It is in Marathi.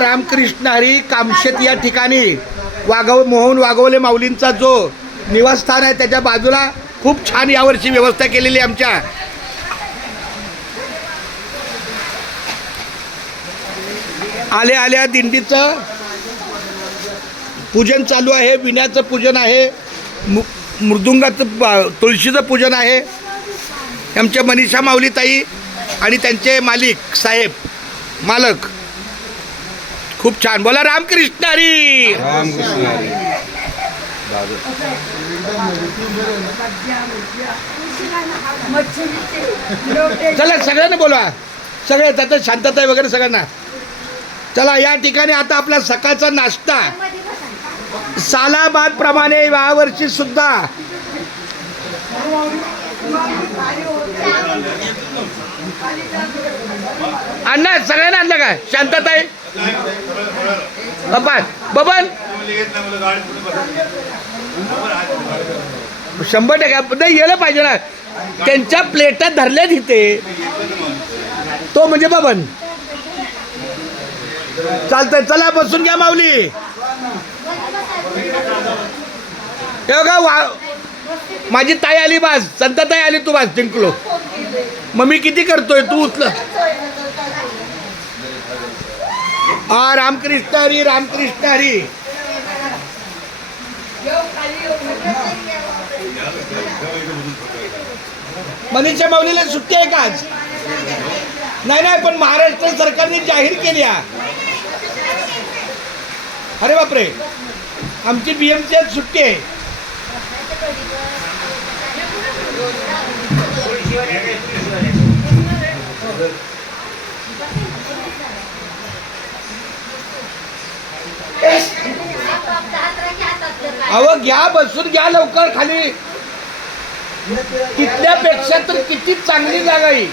रामकृष्ण हरी कामशेत या ठिकाणी मोहन वाघवले माऊलींचा जो निवासस्थान आहे त्याच्या बाजूला खूप छान यावर्षी व्यवस्था केलेली आहे आमच्या. आल्या दिंडीचं पूजन चालू आहे, विण्याचं पूजन आहे, मृदुंगाचं तुळशीचं पूजन आहे. आमच्या मनीषा माऊलीताई आणि त्यांचे मालिक साहेब मालक खूप छान. बोला रामकृष्ण हरी. रामकृष्ण हरी. चला सगळ्यांना बोलवा, सगळे त्याचं शांतता वगैरे सगळ्यांना. चला या ठिकाणी आता आपला सकाळचा नाश्ता सालाबाद प्रमाणे यावर्षी सुद्धा अण्णा सगळ्यांना आणलं काय? शांतता आहे बबन 100% नाही येलं पाहिजे ना. त्यांच्या प्लेटात धरल्या तिथे तो म्हणजे बबन. चालतंय चला बसून घ्या माऊली. हे बघा माझी ताई आली बास, संताताई आली तू बास जिंकलो. मग मी किती करतोय तू उचल. रामकृष्ण हरी रामकृष्ण हरी. मनीषा माऊलीला सुट्टी आहे का आज? नाही पण महाराष्ट्र सरकारने जाहीर केली आहे. अरे बापरे, आमची बीएमसी सुट्टी आहे. अहो घ्या, बसून घ्या लवकर खाली. तिथल्यापेक्षा तर किती चांगली जागा आहे.